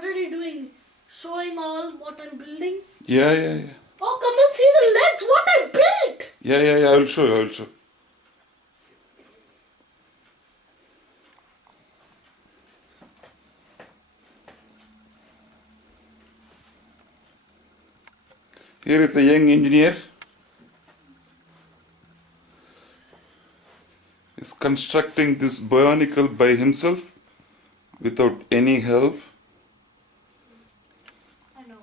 What are you doing? Showing all what I'm building? Yeah. Oh, come and see the legs, what I built! Yeah. I will show you. Here is a young engineer. He's constructing this bionicle by himself without any help. I know.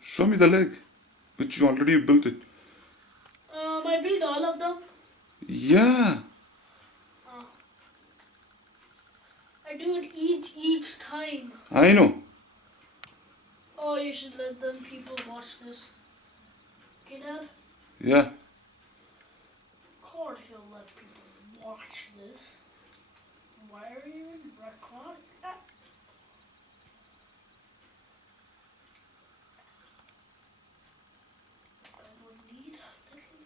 Show me the leg, which you already built it. I built all of them. Yeah. I do it each time. I know. Oh, you should let them people watch this. Okay, Dad? Yeah. Of course you'll let people watch this. Why are you recording that? I would need a little...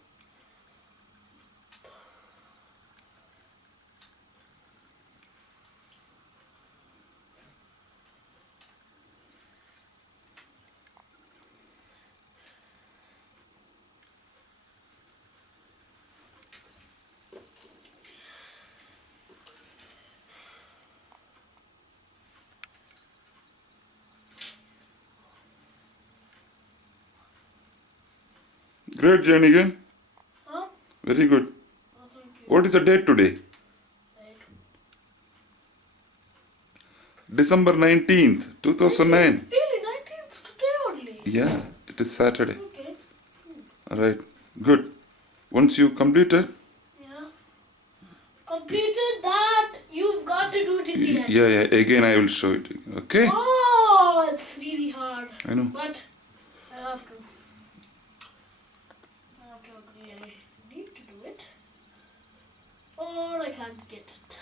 Great, Jernigan. Huh? Very good. Oh, thank you. What is the date today? Right. December 19th, 2009. Really? 19th today only? Yeah, it is Saturday. Okay. Alright, good. Once you complete it, Yeah. Completed that, you've got to do it again. yeah, again I will show it. Okay? Oh, it's really hard. I know. But I have to. I have to agree. I need to do it. Or I can't get it.